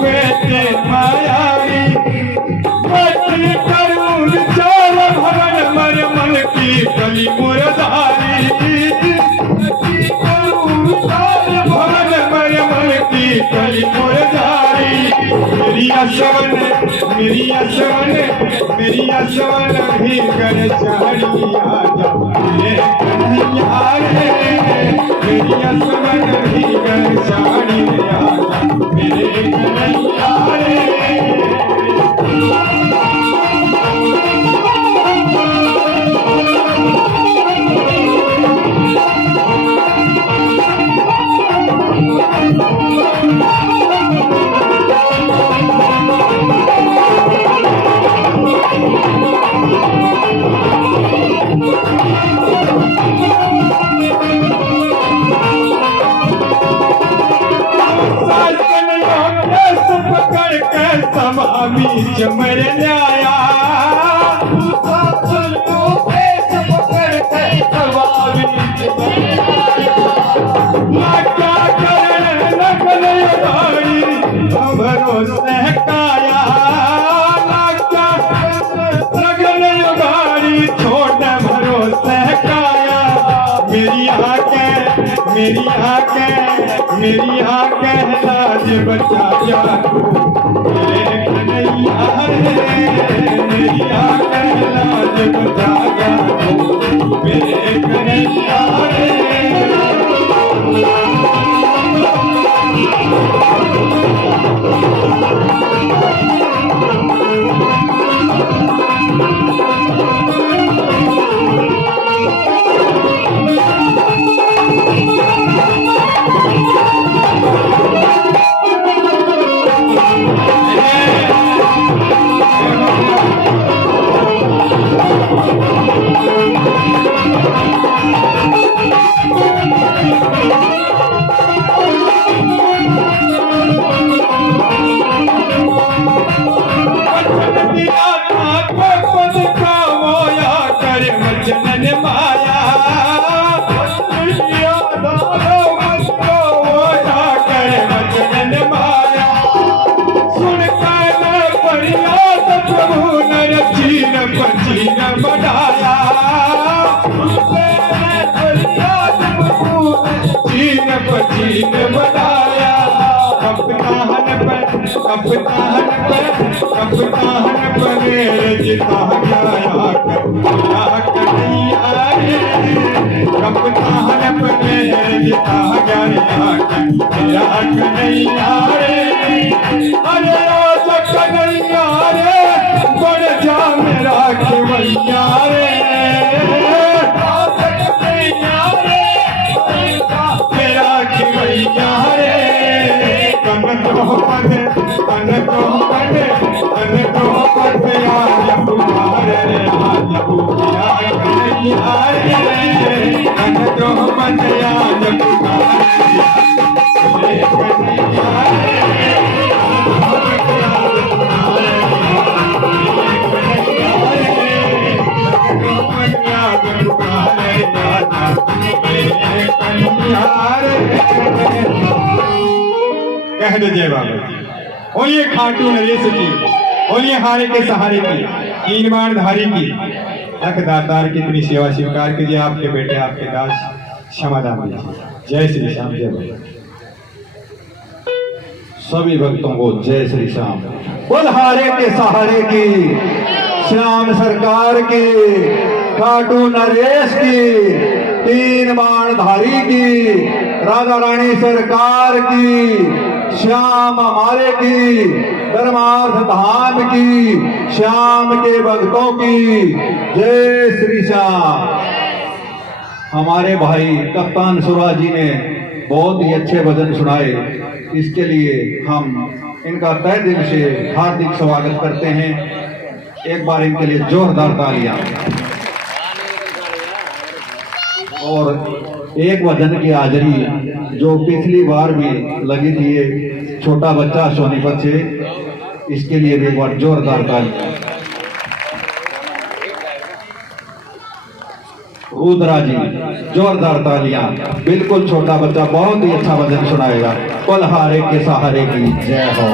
बेटे मायावी मछली करूं चार भवन मर मन की कली मुरदारी करूं चार भवन मर मन की कली मुरदारी मेरी आसवन भी कर चारिया मेरे कन्हैया रे मेरी आसवन भी कर चारिया मेरे कन्हैया रे बीच मर जाया भरोसे काया गाड़ी छोड़ भरोसे काया मेरी आके लाज बचा जा मेरे कन्हैया रे मेरी आके लाज बचा जा मेरे कन्हैया रे कप्तान बगैर जिता गया कन्हैया रे कप्तान बगैर जिता गया कन्हैया रे अरे रोज कन्हैया रे बढ़ जा मेरा खिवैया रे मेरा खिवैया रे कह दो जय बाबा बोलिए खाटू नरेश की बोलिए हारे के सहारे की तीन बाण धारी की लख दातार की इतनी सेवा स्वीकार कीजिए आपके बेटे आपके दास क्षमादान दीजिए जय श्री श्याम जय बाबा सभी भक्तों को जय श्री श्याम बोल हारे के सहारे की श्याम सरकार की खाटू नरेश की तीन बाण धारी की राधा रानी सरकार की श्याम हमारे की धर्मार्थ धाम की श्याम के भक्तों की जय श्री श्याम। हमारे भाई कप्तान सूरज जी ने बहुत ही अच्छे भजन सुनाए, इसके लिए हम इनका तहे दिल से हार्दिक स्वागत करते हैं। एक बार इनके लिए जोरदार तालियां। और एक भजन की हाजिरी जो पिछली बार भी लगी थी, छोटा बच्चा सोनीपत से, इसके लिए भी एक बार जोरदार तालियां। रुद्रा जी जोरदार तालियां। बिल्कुल छोटा बच्चा बहुत ही अच्छा भजन सुनाएगा। बलहारे के सहारे की जय हो।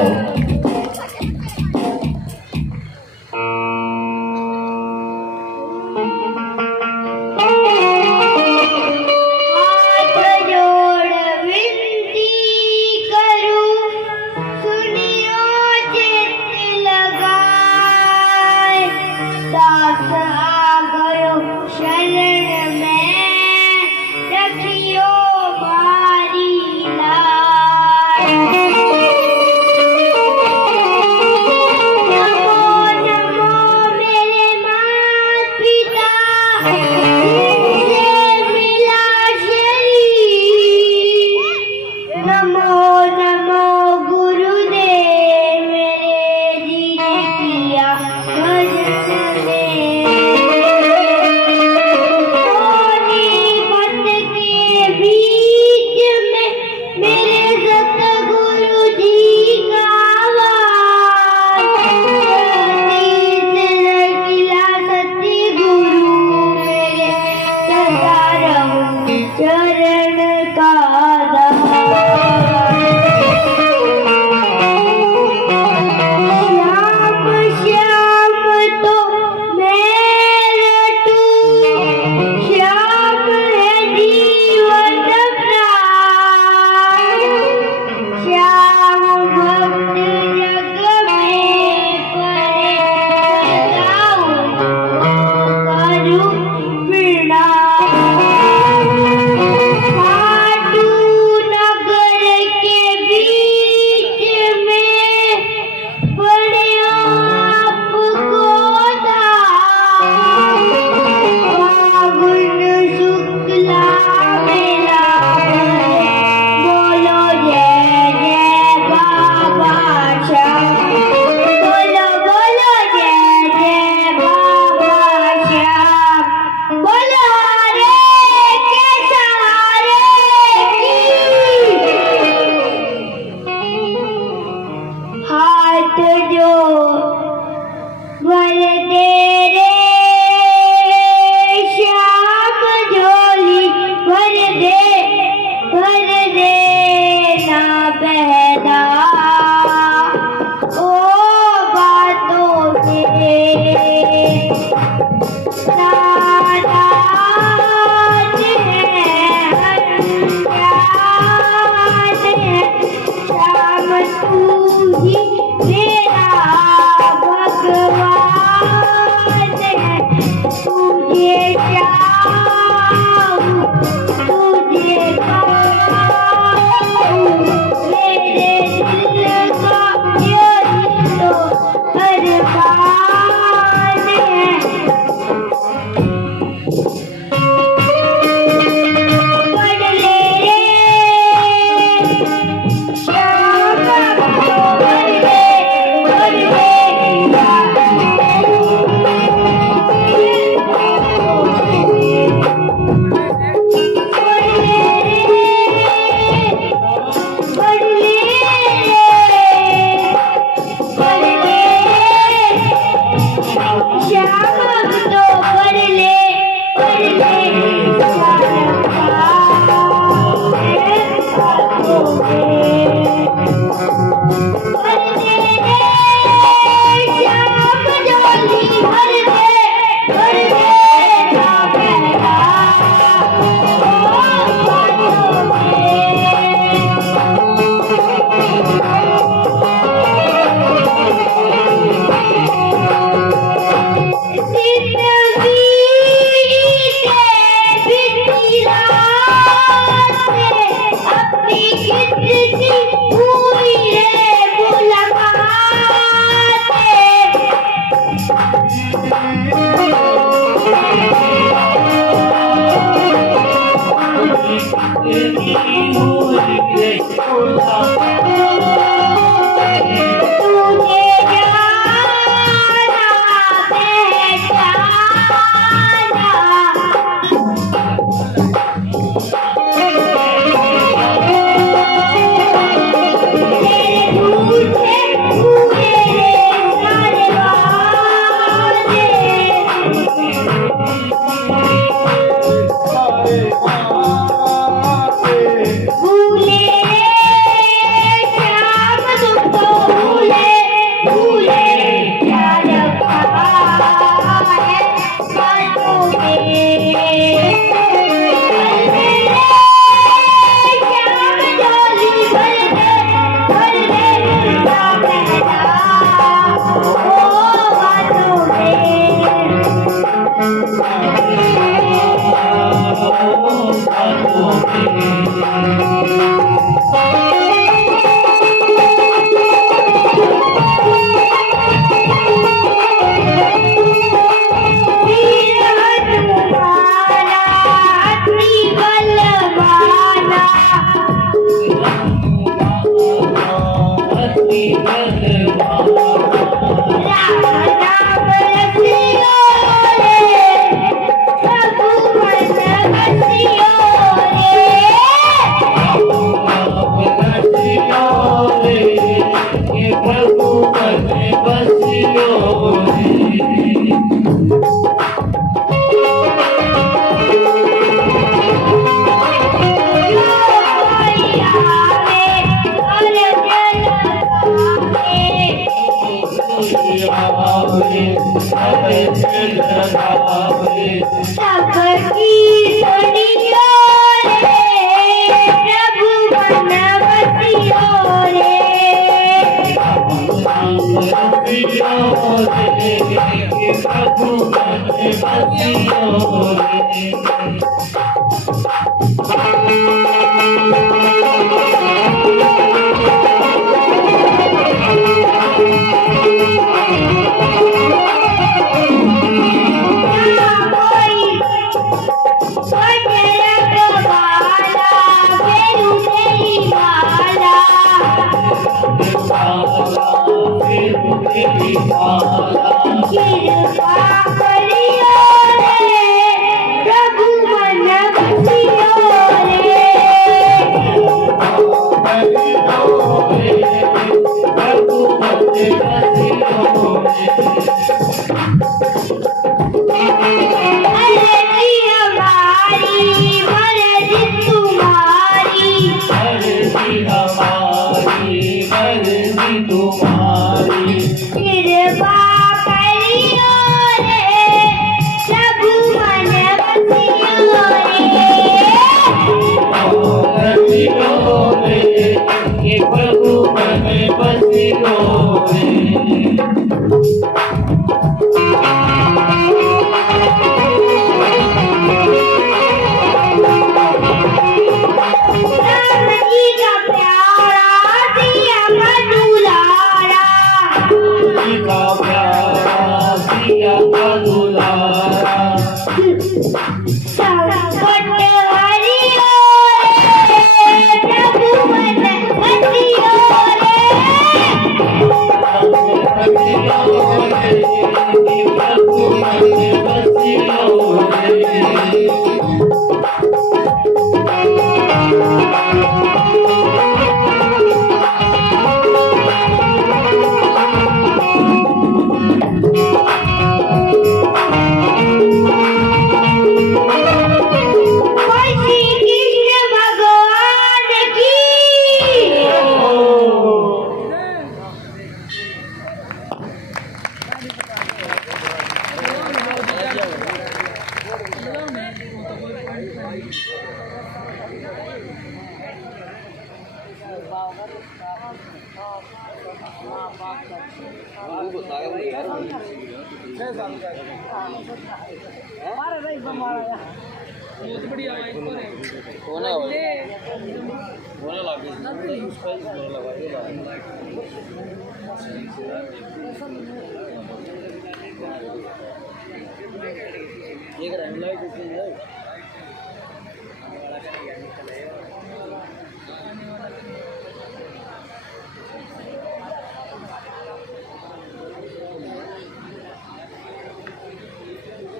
तू ही मेरा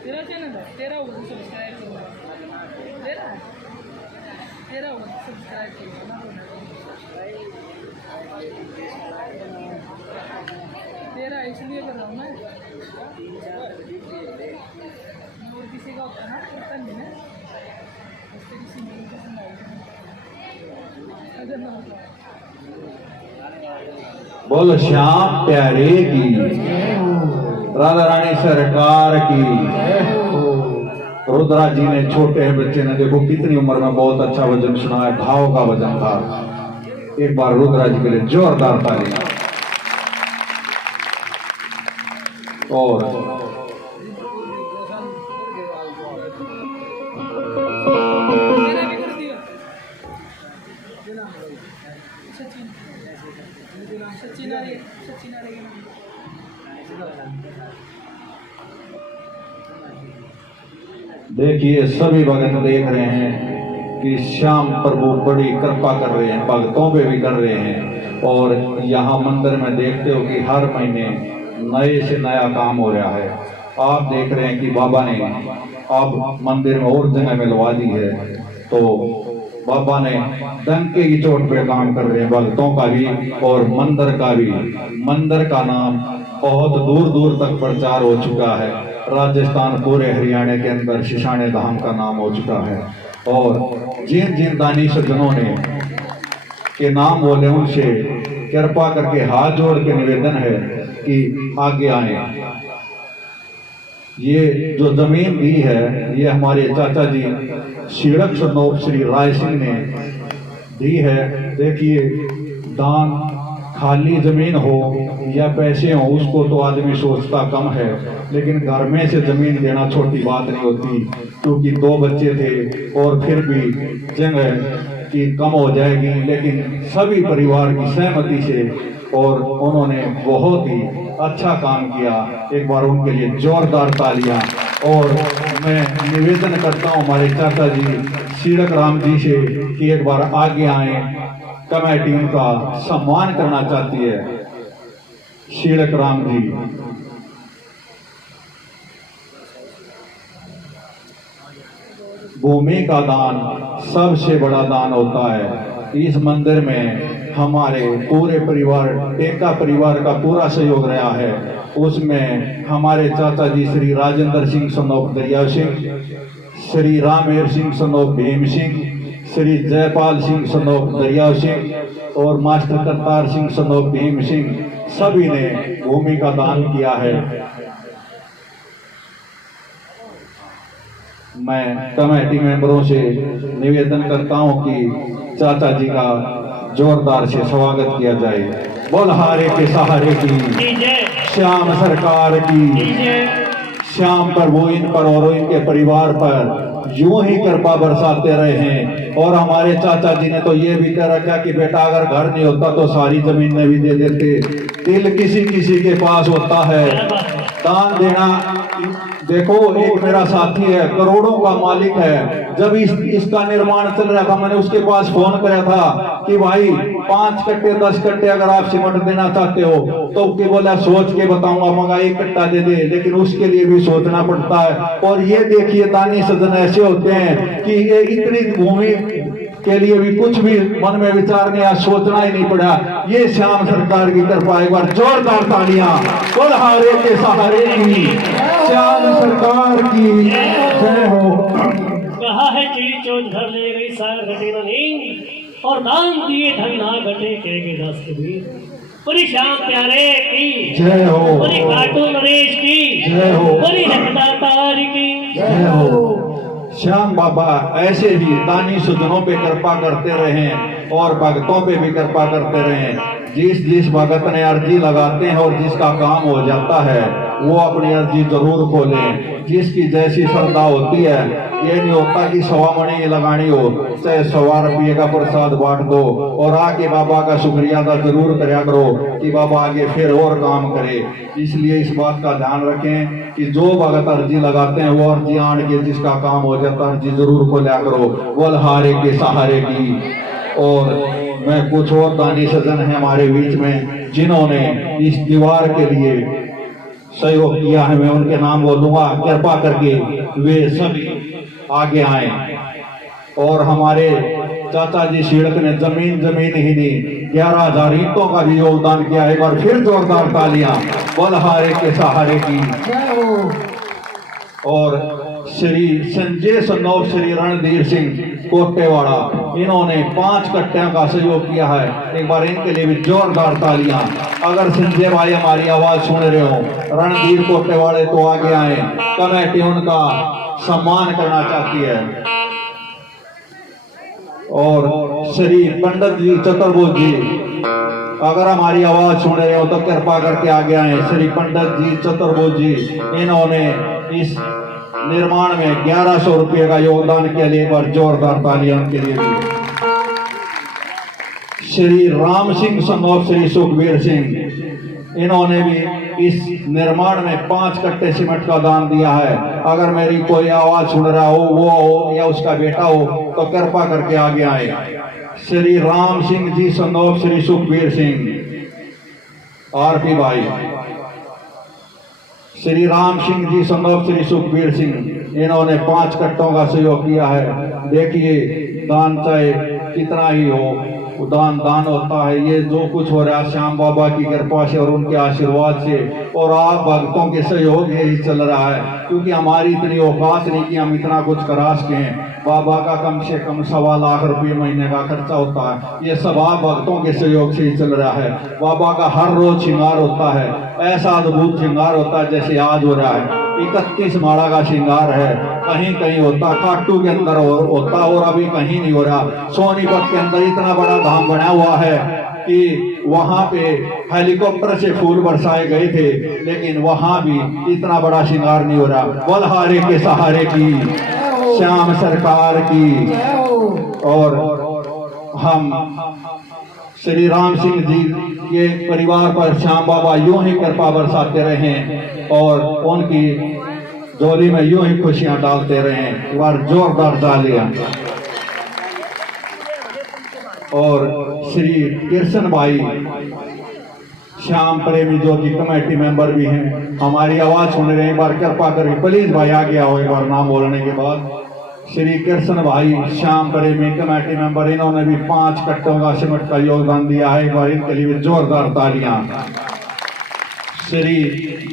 तेरा चैनल है, तेरा होगा तो सब्सक्राइब करूँगा। तेरा है, तेरा होगा तो सब्सक्राइब करूँगा ना। तेरा इसलिए कर रहा हूँ मैं। और किसी का होता है ना कीर्तन भी है, उससे किसी मेरी पसंद आएगी अगर ना होता। बोल श्याम प्यारे की, राधा रानी सरकार की। रुद्राज जी ने छोटे बच्चे ने देखो कितनी उम्र में बहुत अच्छा भजन सुनाया, भाव का भजन था। एक बार रुद्राज जी के लिए जोरदार ताली। और मेरा भी कर दिया सचिन, सचिन आ रही, सचिन आ रही है। देखिए सभी भगत देख रहे हैं कि श्याम प्रभु बड़ी कृपा कर रहे हैं, भक्तों पे भी कर रहे हैं। और यहाँ मंदिर में देखते हो कि हर महीने नए से नया काम हो रहा है। आप देख रहे हैं कि बाबा ने अब मंदिर में और जगह मिलवा दी है, तो बाबा ने डंके की चोट पे काम कर रहे हैं, भक्तों का भी और मंदिर का भी। मंदिर का नाम बहुत दूर दूर तक प्रचार हो चुका है, राजस्थान पूरे हरियाणा के अंदर शिशाने धाम का नाम हो चुका है। और जिन जिन दानी सज्जनों ने के नाम बोले उनसे कृपा करके हाथ जोड़ के निवेदन है कि आगे आए। ये जो जमीन दी है ये हमारे चाचा जी शीड़क सनोप श्री राय सिंह ने दी है। देखिए, दान खाली जमीन हो या पैसे हो उसको तो आदमी सोचता कम है, लेकिन घर में से जमीन देना छोटी बात नहीं होती, क्योंकि 2 बच्चे थे और फिर भी जगह की कम हो जाएगी, लेकिन सभी परिवार की सहमति से और उन्होंने बहुत ही अच्छा काम किया। एक बार उनके लिए जोरदार तालियां। और मैं निवेदन करता हूं हमारे चाचा जी शीड़क राम जी से कि एक बार आगे आए, कमेटी उनका सम्मान करना चाहती है। शीड़क राम जी, भूमि का दान सबसे बड़ा दान होता है। इस मंदिर में हमारे पूरे परिवार टेका परिवार का पूरा सहयोग रहा है। उसमें हमारे चाचा जी श्री राजेंद्र सिंह सनोप दरिया सिंह, श्री रामेर सिंह सनोप भीम सिंह, श्री जयपाल सिंह सनोप दरिया सिंह और मास्टर करतार सिंह सनोप भीम सिंह, सभी ने भूमि का दान किया है। मैं कमेटी मेंबरों से निवेदन करता हूं कि चाचा जी का जोरदार से स्वागत किया जाए। बोल हारे के सहारे की, श्याम सरकार की, श्याम प्रभु इन पर और इनके परिवार पर यूं ही कृपा बरसाते रहे हैं। और हमारे चाचा जी ने तो ये भी कह रखा कि बेटा अगर घर नहीं होता तो सारी जमीन भी दे देते। दिल किसी किसी के पास होता है, दान देना। देखो, एक मेरा साथी है, करोड़ों का मालिक है। जब इसका निर्माण चल रहा था, मैंने उसके पास फोन किया था कि भाई 5 कट्टे 10 कट्टे अगर आप सीमेंट देना चाहते हो तो क्या बोला, सोच के बताऊंगा, मगा 1 कट्टा दे दे, लेकिन उसके लिए भी सोचना पड़ता है। और ये देखिए, दानी सज्जन ऐसे होते हैं कि ये इतनी भूमि के लिए भी कुछ भी मन में विचार नहीं, सोचना ही नहीं पड़ा। ये श्याम सरकार की कृपा। एक बार जोरदार तालियां। बोल हारे के सहारे की, श्याम सरकार की जय हो। कहा है चिड़ी चोट घर ले गई साल घटे न नींद, और दान दिए धन ना घटे कहेंगे दास कबीर। पूरी श्याम प्यारे की जय हो, पूरी खाटू नरेश की जय हो, पूरी रखदातार की जय हो। श्याम बाबा ऐसे ही दानी सज्जनों पे कृपा करते रहें और भक्तों पे भी कृपा करते रहें। जिस भगत ने अर्जी लगाते हैं और जिसका काम हो जाता है वो अपनी अर्जी जरूर खोलें। जिसकी जैसी श्रद्धा होती है, ये नहीं होता कि 100 मणि लगानी हो, चाहे 100 रुपये का प्रसाद बांट दो और आके बाबा का शुक्रिया अदा जरूर करया करो कि बाबा आगे फिर और काम करे। इसलिए इस बात का ध्यान रखें कि जो भगत अर्जी लगाते हैं वो अर्जी आन के जिसका काम हो जाता है अर्जी जरूर खोला करो। बोल हारे के सहारे की। और मैं कुछ और दानी सज्जन है हमारे बीच में जिन्होंने इस दीवार के लिए सहयोग किया है, मैं उनके नाम बोलूंगा, कृपा करके वे सभी आगे आए। और हमारे चाचा जी शीड़क ने जमीन ही नहीं 11,000 ईंटों का भी योगदान किया। एक बार फिर जोरदार तालियां। बोल हारे के सहारे की। और श्री संजय सनोप श्री रणधीर सिंह कोटेवाड़ा, इन्होंने 5 कट्टियों का सहयोग किया है। एक बार इनके लिए भी जोरदार तालियां। अगर संजय भाई हमारी आवाज सुन रहे हो, रणधीर कोटेवाड़े तो आगे आए, कमेटी उनका सम्मान करना चाहती है। और श्री पंडित जी चतुर्भुज जी, अगर हमारी आवाज सुन रहे हो तो कृपा करके आगे आए। श्री पंडित जी चतुर्भुज जी, इन्होंने इस निर्माण में 1100 रुपये का योगदान के लिए एक बार जोरदार तालियां उनके लिए भी। श्री राम सिंह सनोप श्री सुखबीर सिंह, इन्होंने भी इस निर्माण में 5 कट्टे सीमेंट का दान दिया है। अगर मेरी कोई आवाज सुन रहा हो, वो हो या उसका बेटा हो, तो कृपा करके आगे आए। श्री राम सिंह जी संदोख श्री सुखबीर सिंह आरपी भाई, श्री राम सिंह जी संदोख श्री सुखबीर सिंह, इन्होंने 5 कट्टों का सहयोग किया है। देखिए दान चाहे कितना ही हो, दान दान होता है। ये जो कुछ हो रहा है श्याम बाबा की कृपा से और उनके आशीर्वाद से और आप भक्तों के सहयोग यही चल रहा है, क्योंकि हमारी इतनी औकात नहीं कि हम इतना कुछ करा सकें। बाबा का कम से कम 1.25 लाख रुपये महीने का खर्चा होता है, ये सब आप भक्तों के सहयोग से ही चल रहा है। बाबा का हर रोज श्रृंगार होता है, ऐसा अद्भुत श्रृंगार होता है जैसे आज हो रहा है। 31 माड़ा का श्रृंगार है, कहीं कहीं होता, खाटू के अंदर होता और अभी कहीं नहीं हो रहा। सोनीपत के अंदर इतना बड़ा धाम बना हुआ है कि वहां पे हेलीकॉप्टर से फूल बरसाए गए थे, लेकिन वहां भी इतना बड़ा श्रृंगार नहीं हो रहा। बलहारे के सहारे की, श्याम सरकार की। और हम श्री राम सिंह जी के परिवार पर श्याम बाबा यूं ही कृपा बरसाते रहे और उनकी झोली में यूं ही खुशियां डालते रहे। एक बार जोरदार तालियां। और श्री कृष्ण भाई श्याम प्रेमी जो कि कमेटी मेंबर भी हैं, हमारी आवाज सुन रहे हैं, एक बार कृपा करके प्लीज भाई आगे आओ एक बार नाम बोलने के बाद। श्री कृष्ण भाई श्याम प्रेमी कमेटी मेंबर, इन्होंने भी 5 कट्टों का सीमेंट का योगदान दिया है, एक बार इनके लिए भी जोरदार तालियां। श्री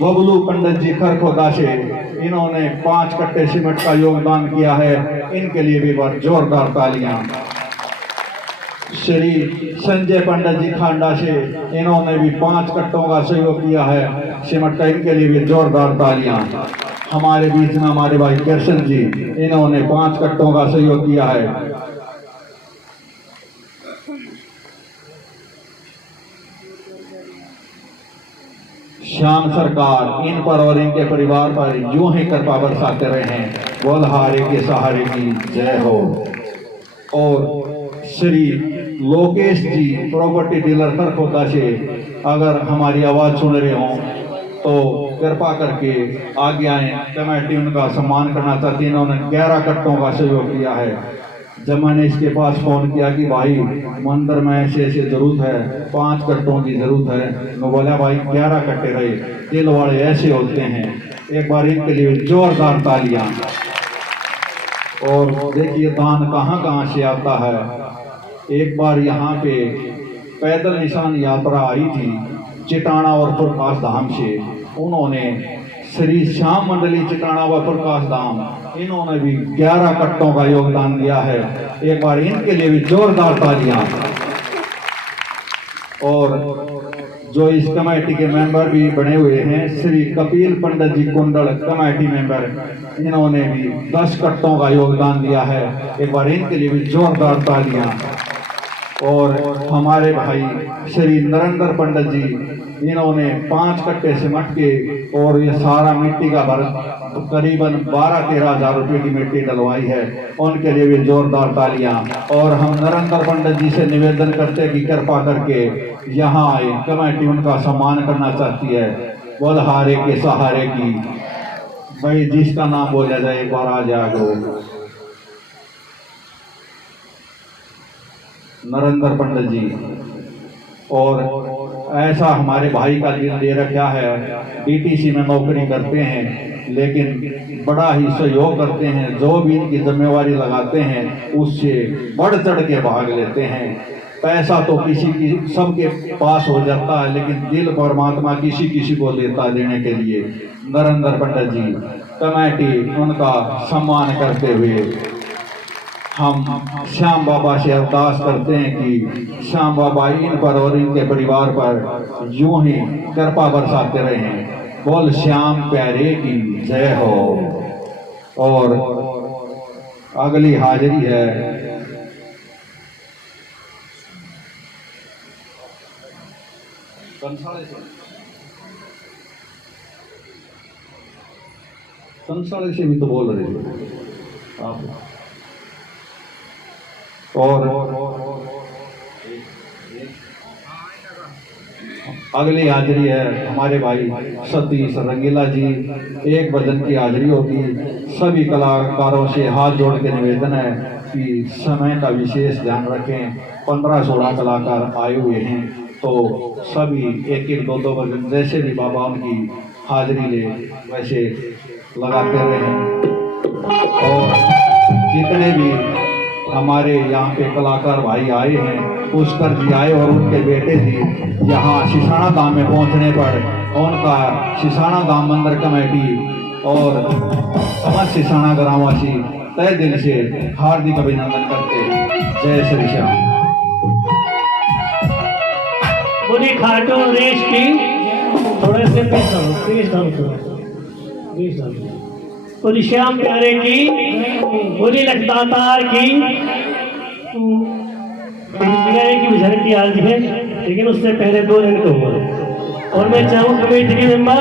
बबलू पंडित जी खरखोदा से, इन्होंने 5 कट्टे सीमेंट का योगदान किया है, इनके लिए भी एक बार जोरदार तालियां। श्री संजय पंडित जी खांडा से, इन्होंने भी 5 कट्टों का सहयोग किया है सीमेंट का, इनके लिए भी जोरदार तालियां। हमारे बीच में हमारे भाई कृष्ण जी, इन्होंने 5 कट्टों का सहयोग किया है। श्याम सरकार इन पर और इनके परिवार पर यूं ही कृपा बरसाते रहे। बलहारे के सहारे की जय हो। और श्री लोकेश जी प्रॉपर्टी डीलर खरखोदा से, अगर हमारी आवाज सुन रहे हो तो कृपा करके आगे आए, कमेटी उनका सम्मान करना चाहती है। इन्होंने 11 कट्टों का सहयोग किया है। जब मैंने इसके पास फोन किया कि भाई मंदिर में ऐसे ऐसे जरूरत है, 5 कट्टों की जरूरत है, मैं बोला भाई 11 कट्टे रहे, दिल वाले ऐसे होते हैं। एक बार इनके लिए जोरदार तालियां। और देखिए दान कहाँ कहाँ से आता है। एक बार यहाँ पे पैदल निशान यात्रा आई थी चिटाना और प्रकाश धाम से, उन्होंने श्री श्याम मंडली चिटाना व प्रकाश धाम, इन्होंने भी 11 कट्टों का योगदान दिया है। एक बार इनके लिए भी जोरदार तालियां। और जो इस कमेटी के मेंबर भी बने हुए हैं, श्री कपिल पंडित जी कुंडल कमेटी मेंबर, इन्होंने भी 10 कट्टों का योगदान दिया है। एक बार इनके लिए भी जोरदार तालियां। और हमारे भाई श्री नरेंद्र पंडित जी, इन्होंने 5 कट्टे सीमेंट के और ये सारा मिट्टी का भर करीबन 12-13 हजार रुपये की मिट्टी डलवाई है, उनके लिए भी जोरदार तालियां। और हम नरेंद्र पंडित जी से निवेदन करते हैं कि कृपा करके यहाँ आए, कमेटी उनका सम्मान करना चाहती है। बलहारे के सहारे की, भाई जिसका नाम बोला जाए एक बार आ जाएगा। नरेंद्र पंडित जी। और ऐसा हमारे भाई का दिल दे रखा है, डीटीसी में नौकरी करते हैं लेकिन बड़ा ही सहयोग करते हैं, जो भी इनकी जिम्मेवारी लगाते हैं उससे बढ़ चढ़ के भाग लेते हैं। पैसा तो किसी की सबके पास हो जाता है, लेकिन दिल परमात्मा किसी किसी को देता देने के लिए। नरेंद्र पंडित जी कमेटी उनका सम्मान करते हुए हम श्याम बाबा से अरदास करते हैं कि श्याम बाबा इन पर और इनके परिवार पर यूं ही कृपा बरसाते रहें। बोल श्याम प्यारे की जय हो। और अगली हाजिरी है कंसाले से भी तो बोल रहे हो आप। और अगली हाजिरी है हमारे भाई सतीश रंगीला जी। 1 भजन की हाजिरी होगी। सभी कलाकारों से हाथ जोड़ के निवेदन है कि समय का विशेष ध्यान रखें। 15-16 कलाकार आए हुए हैं, तो सभी एक एक दो भजन जैसे भी बाबा उनकी हाजिरी ले वैसे लगाते रहे। और जितने भी हमारे यहाँ पे कलाकार भाई आए हैं, पुष्कर जी आए और उनके बेटे जी यहाँ सिसाना धाम में पहुँचने पर उनका सिसाना धाम मंदिर कमेटी और समस्त सिसाना ग्रामवासी तय दिल से हार्दिक अभिनंदन करते हैं। जय श्री श्याम। बोली खाटू नरेश की थोड़े से प्लीज डाउन करो। बोली श्याम प्यारे की, बोली लखदातार की। की बुझाने की आरती है, लेकिन उससे पहले 2 मिनट होगा और मैं चाहूँ कमेटी के मेंबर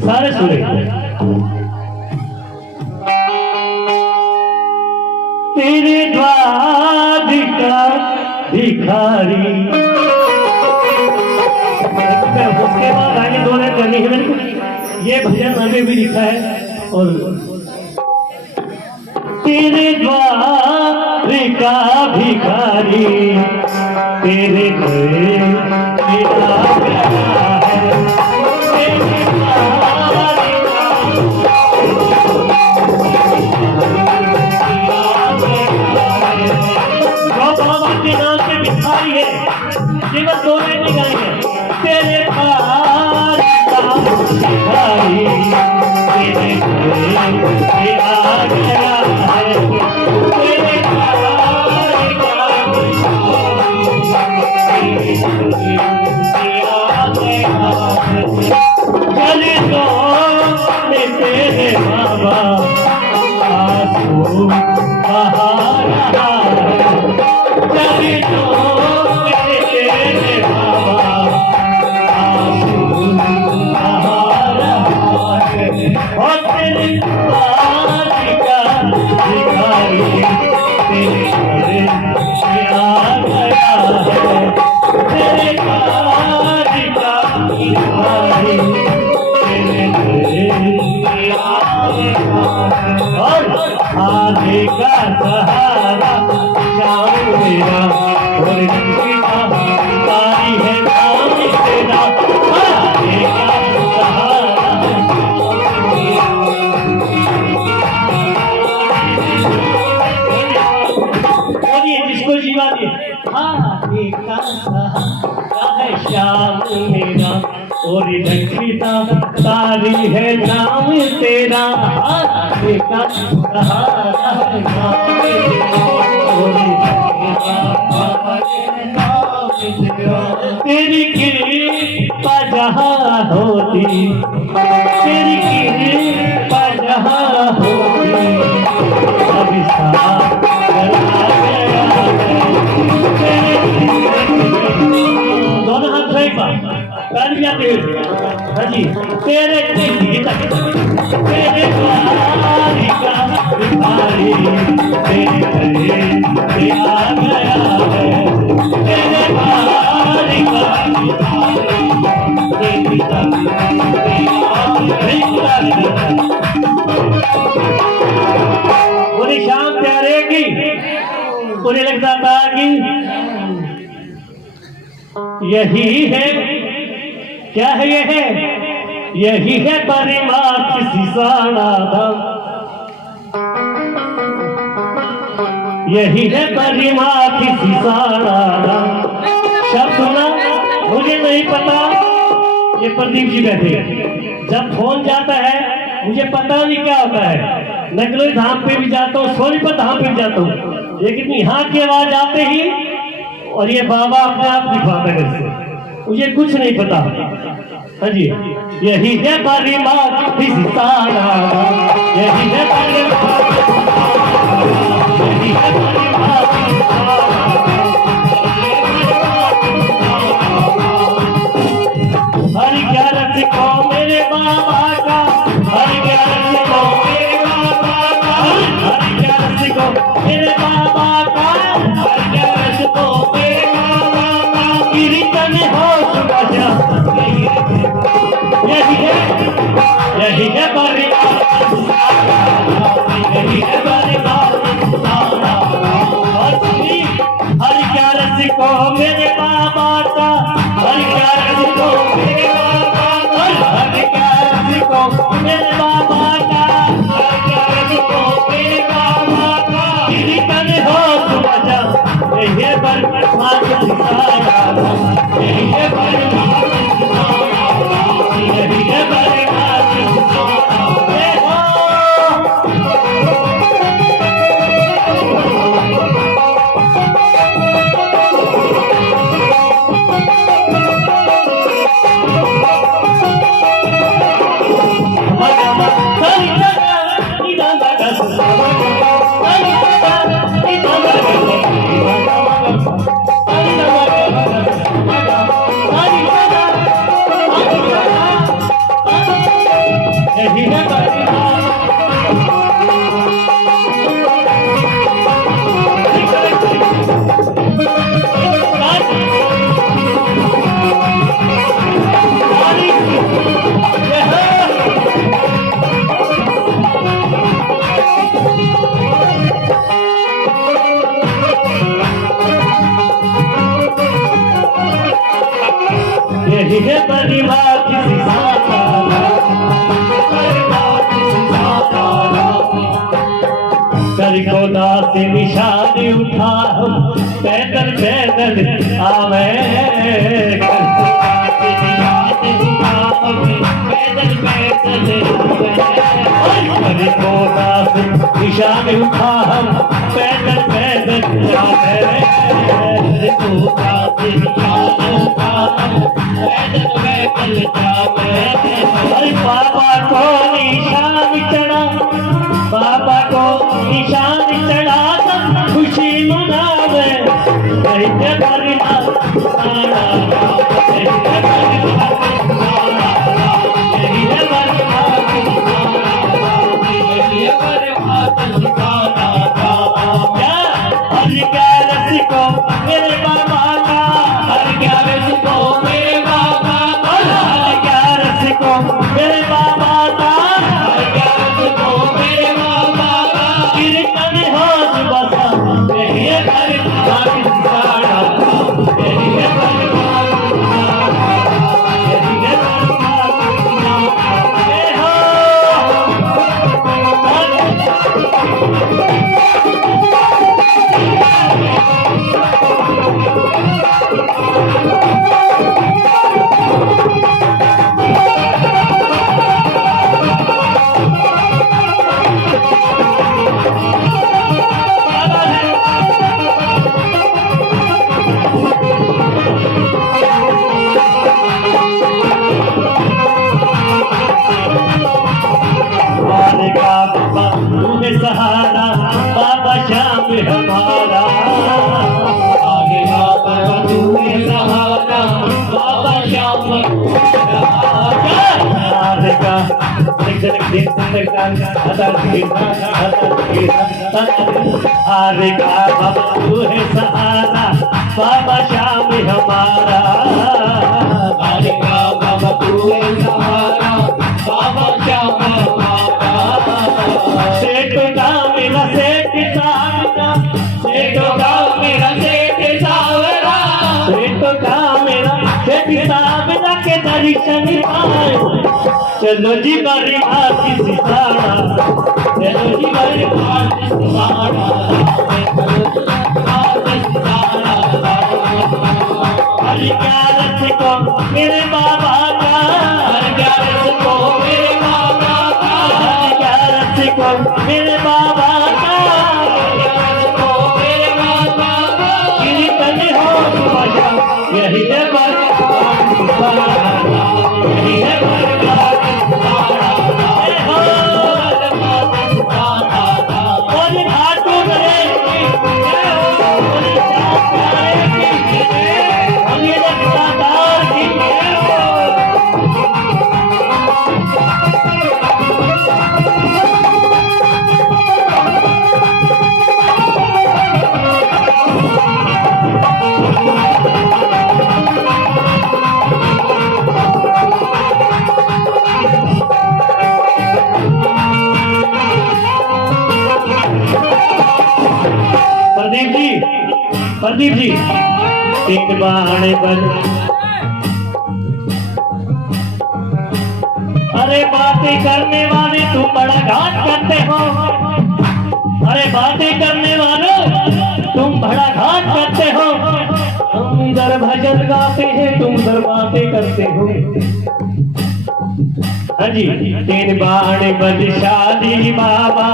सारे सुने। तेरे द्वार का भिखारी, उसके बाद आगे 2 लाइन करनी है मेरे को। ये भजन हमें भी लिखा है। और तेरे द्वार का भिखारी, तेरे घर मेरा प्यारा है, तेरे बाबा के नाम से भिखारी है, केवल 2 लाइन नहीं गाएंगे। तेरे द्वार का भिखारी, तेरे घर मेरा प्यारा है, तेरे चले तो तेरे बाबा आंसू बहा रहा है, चले तो तेरे बाबा आंसू बहा रहा है। और तेरे बारी का भिखारी, तेरे घर में आ गया है, तेरे बारी का भिखारी, तेरे घर में आ गया है। और आने का सहारा जाऊं मेरा, और जीना तारी है नाम तेरा। आने का सहारा जिसको जीवा दिए, आने का सहारा है श्याम मेरा, और लखीता तारी है नाम तेरा। आने का सहारा है नाम तेरा, और तेरी कृपा जहाँ होती, तेरी कृपा जहाँ होती, अभी साथ चला गया है। दोनों हाथ एक बार पैर भी आते हुए। हाँ जी, तेरे तेरे द्वारी का भिखारी, तेरे घर में आ गया है, तेरे द्वारी का पूरी शाम प्यारे की, पूरी लगता की। यही है, क्या है ये है, यही है परिमार्थ सिसाना धाम, यही है परिमार्थ सिसाना धाम। शब्द सुना, मुझे नहीं पता, ये प्रदीप जी बैठे। जब फोन जाता है मुझे पता नहीं क्या होता है। नकलोई धाम पे भी जाता हूँ, सोनीपत धाम पे भी जाता हूँ, लेकिन यहाँ की आवाज आते ही और ये बाबा अपने आप दिखाता है इससे, मुझे कुछ नहीं पता। हाँ जी, यही है परिमार्थ सिसाना, यही है परिमार्थ, यही है परिमार्थ हरि ज्ञान सिखो मेरे बाबा का, हरि ज्ञान सिखो मेरे बाबा का, हरि ज्ञान सिखो मेरे बाबा का, हरि ज्ञान सिखो मेरे बाबा का। कीर्तन हो सुबह यही है, यही है परिवार, यही है परिवार। हरि ज्ञान सिखो निशान उठा हम पैदल पैदल जावे अरे बाबा को निशान चढ़ा, बाबा को निशान चढ़ा खुशी मनावे मेरे बाबा का हर क्या रसिको मेरे बाबा का हर क्या रसिको मेरे बाबा का हर क्या रसिको मेरे बाबा का कीर्तन हो बसा यही है घर साड़ा यही है घर यही है सहारा बाबा श्याम हमारा आगे बाबा तुम्हें सहारा बाबा श्याम आरे का बाबा तुम्हें सहारा बाबा श्याम हमारा आरे का बाबा तुम्हें सहारा बाबा श्याम सेठ का मेरा सेठ सावरा सेठ का मेरा सेठ सावरा सेठ का मेरा सेठ सावरा के दर्शन पाए चलो जी बड़ी आती सितारा चलो जी बड़ी आती सितारा हर ग्यारह को मेरे बाबा का हर ग्यारह को मेरे बाबा का हर ग्यारह को मेरे बाबा का मेरे बाबा का कीर्तन हो बजा यही है यही है प्रदीप जी तीन बहाने पर अरे बातें करने वाले तुम बड़ा घाट करते हो अरे बातें करने वालों तुम बड़ा घाट करते हो हम इधर भजन गाते हैं तुम उधर बातें करते हो हाँ जी तीन बाण बज शादी बाबा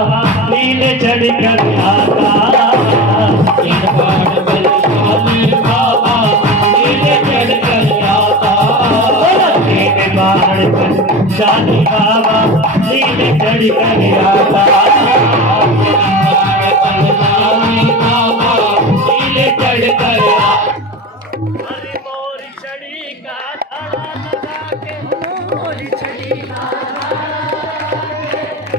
नीले चढ़ कर आता तीन बाण बज शादी बाबा नीले चढ़ कर आता तीन बाण बज शादी बाबा नीले चढ़ कर आता नीले चढ़ कर अरे मोर चढ़ी का धारा लगा के मोर चढ़ी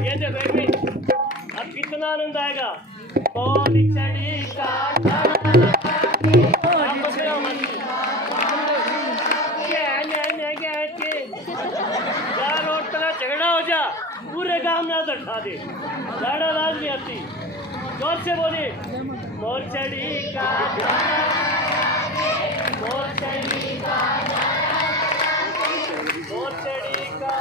ये जो बेबी अब कितना आनंद आएगा मोर चढ़ी का झगड़ा हो जा पूरे गांव में उठा दे लाड़ा राज नहीं आती जोर से बोले मोर चढ़ी का मोर चढ़ी का मोर चढ़ी का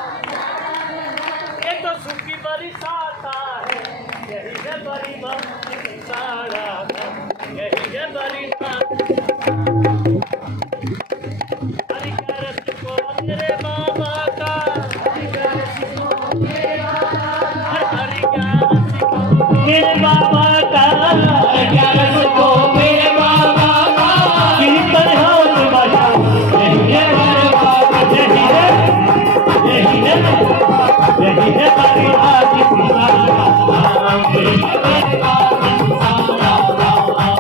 ये तो सुखी बरसाता है यही है बड़ी भक्ति सारा यही है बड़ी हरि करस को मेरे बाबा का हरि करस को मेरे बाबा हरि करस को मेरे बाबा का, क्या रस को मेरे बाबा का, कीर्तन हाथ बजा, यही है मेरे बाबा, यही है हमारी आज की सारा नाम, यही है मेरे बाबा की सारा नाम।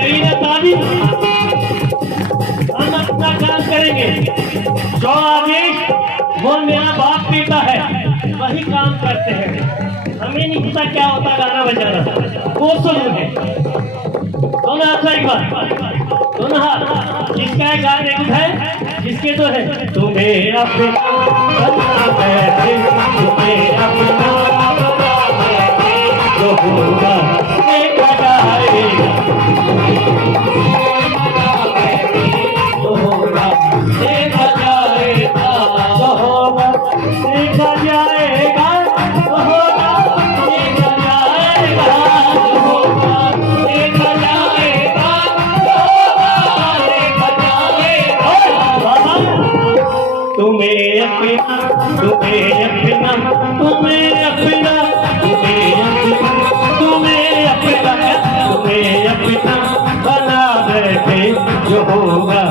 ये हमारी हम अपना काम करेंगे, जो आदेश वो मेरा बाप देता है वही काम करते हैं। हमें नहीं पता क्या होता गाना बजाना, वो सुन है। दोनों हाथ एक बार, दोनों हाथ, जिसका है गाने कुछ है, जिसके तो है। तुम्हें अपना बना बैठे, तुम्हें अपना बना बैठे, जो होगा देखा जाएगा, देखा जाएगा, जो होगा देखा जाएगा, जो होगा देखा जाएगा, जो होगा देखा जाएगा, जो होगा देखा जाएगा। तुम्हें अपना, तुम्हें अपना, तुम्हें अपना, तुम्हें अपना, तुम्हें अपना, तुम्हें अपना बना बैठे, जो होगा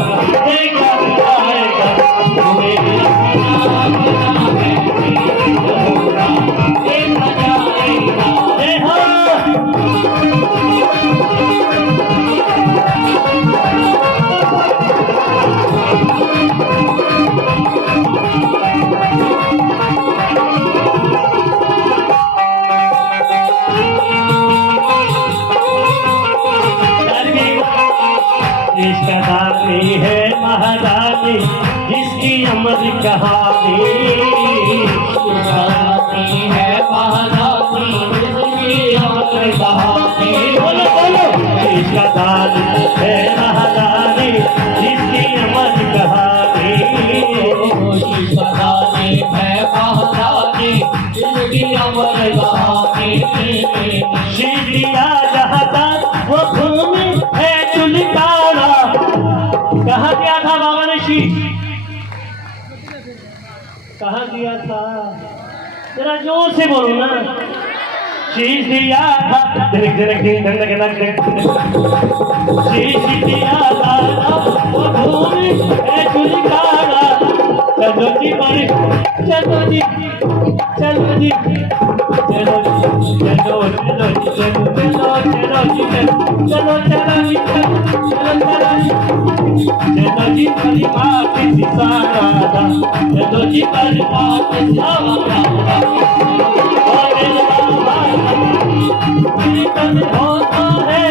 देखा जाएगा, तुम्हें अपना बना बैठे, जो होगा देखा जाएगा। इसका दानी है महारानी, जिसकी अमर कहानी, दानी है महारानी, जिसकी अमर कहानी। बोलो बोलो, इसका दानी है महारानी, जिसकी अमर कहानी, इसका दानी है महारानी, जिसकी अमर कहानी। शिवलिया जहाता वो भूमि है चुलिकारा, कहाँ दिया था बाबा ने शीश, कहाँ दिया था, जरा जोर से बोलो ना। शीश दिया था, शीश दिया था वो भूमि है चुलिकारा। चलो जी बड़ी, चलो जी, चलो जी, चलो चलो चलो चलो चलो चलो जी, चलो चलो जी, चलो चलो जी, चलो जी बड़ी बात सिसारा, चलो जी बड़ी बात सिसारा। होता है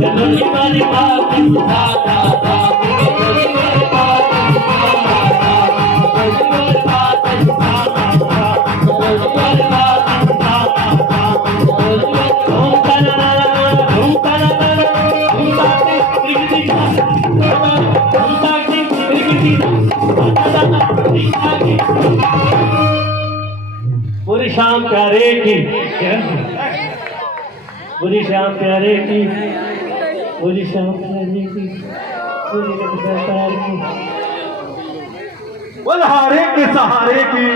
चलो जी बड़ी बात सिसारा, पूरी शाम प्यारे की, पूरी शाम प्यारे की, पूरी शाम प्यारे की, पूरी सरकार की, बलहारे के सहारे की।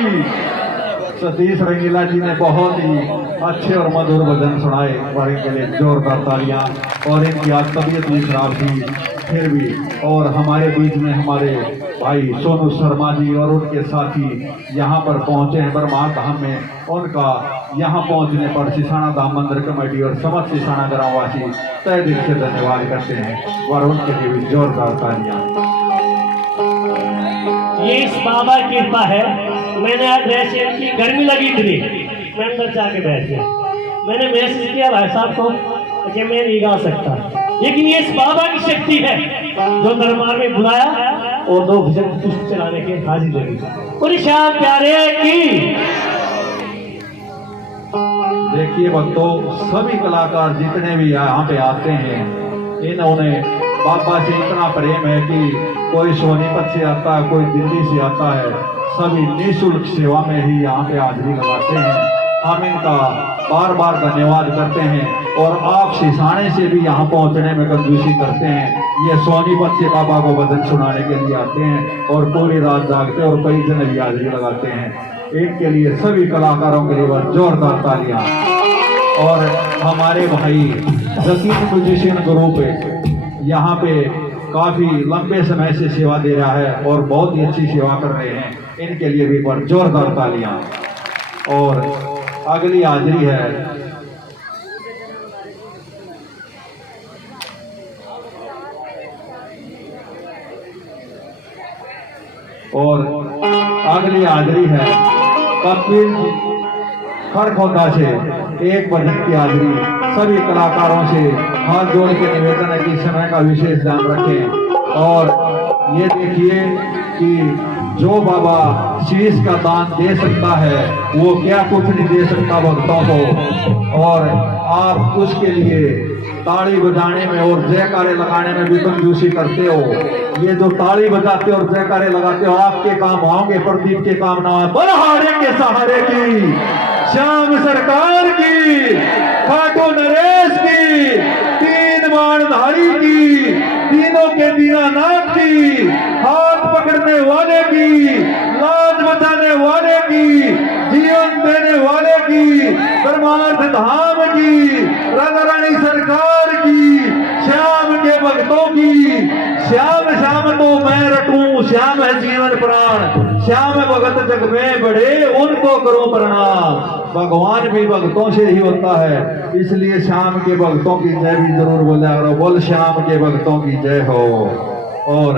सतीश रंगीला जी ने बहुत ही अच्छे और मधुर भजन सुनाए, और इनके लिए जोरदार तालियां। और इनकी आज तबीयत भी खराब थी, फिर भी, और हमारे बीच में हमारे भाई सोनू शर्मा जी और उनके साथी यहाँ पर पहुँचे हैं बरमाल धाम में। उनका यहाँ पहुँचने पर सिसाना धाम मंदिर कमेटी और समस्त सिसाना ग्रामवासी तय दिल से धन्यवाद करते हैं और उनके लिए भी जोरदार तालियां। ये इस बाबा की कृपा है। मैंने आज वैसे की गर्मी लगी थी, मैं अंदर जाके बैठ गया। मैंने मैसेज किया भाई साहब को कि मैं नहीं गा सकता, लेकिन ये इस बाबा की शक्ति है जो दरबार में बुलाया और 2 भजन पुष्प चलाने के हाजिर लगी। और श्याम प्यारे की देखिए भक्तों, सभी कलाकार जितने भी यहाँ पे आते हैं, इन्होंने बाबा से इतना प्रेम है कि कोई सोनीपत से आता है, कोई दिल्ली से आता है, सभी निःशुल्क सेवा में ही यहाँ पे हाजिरी लगाते हैं। हम इनका बार बार धन्यवाद करते हैं और आप सिसाने से भी यहाँ पहुँचने में कंजूसी करते हैं। ये सोनीपत से बाबा को भजन सुनाने के लिए आते हैं और पूरी रात जागते और कई जन भी हाजिरी लगाते हैं। इनके लिए सभी कलाकारों के लिए जोरदार तालियां। और हमारे भाई जकीन म्यूजिशियन ग्रुप यहाँ पे काफी लंबे समय से सेवा दे रहा है और बहुत ही अच्छी सेवा कर रहे हैं, इनके लिए भी जोरदार तालियां। और अगली हाजिरी है कपिल खरखोदा से एक भजन की हाजिरी। सभी कलाकारों से हाथ जोड़ के निवेदन है कि समय का विशेष ध्यान रखें और ये देखिए कि जो बाबा शीश का दान दे सकता है वो क्या कुछ नहीं दे सकता भक्तों को। और आप उसके लिए ताली बजाने में और जयकारे लगाने में भी कंजूसी करते हो। ये जो ताली बजाते और जयकारे लगाते हो, आपके काम आओगे, प्रदीप के काम ना आए। बलहारे के सहारे की, श्याम सरकार की, खाटू नरेश की, 3 बाणधारी की, तीनों के दीनानाथ की, हाथ पकड़ने वाले की, लाज बचाने वाले की, जीवन देने वाले की, परमार्थ धाम की, राधा रानी सरकार की, श्याम के भक्तों की। श्याम श्याम तो मैं रटूं, श्याम है जीवन प्राण, श्याम भगत जग में बड़े, उनको करो प्रणाम। भगवान भी भक्तों से ही होता है, इसलिए श्याम के भक्तों की जय भी जरूर बोला करो। बोल श्याम के भक्तों की जय हो। और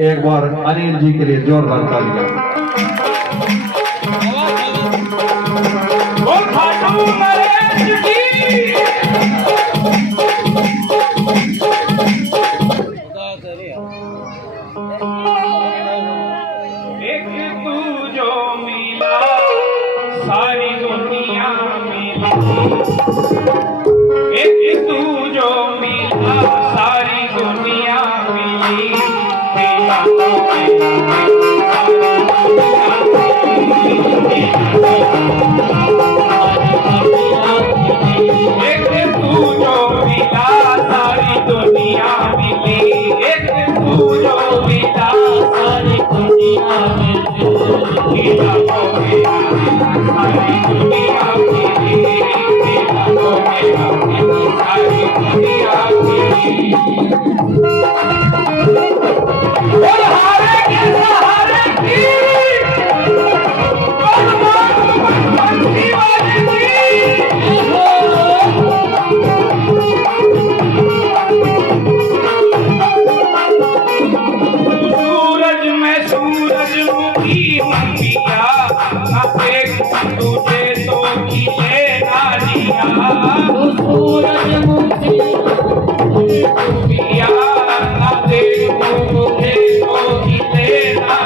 एक बार अनिल जी के लिए जोरदार तालियां। एक तू जो मिला सारी दुनिया मिली, एक तू जो मिला सारी दुनिया मिली, तेरा तो एक तू जो मिला सारी दुनिया मिली, एक तू जो मिला सारी दुनिया मिली, तेरा तो सारी दुनिया मिली, तेरा तो सारी दुनिया मिली। और हारे के सहारे की, सूरज में सूरजमुखी मंगिया, देख तुझे तो खिले नारिया, सूरजमुखी मंगिया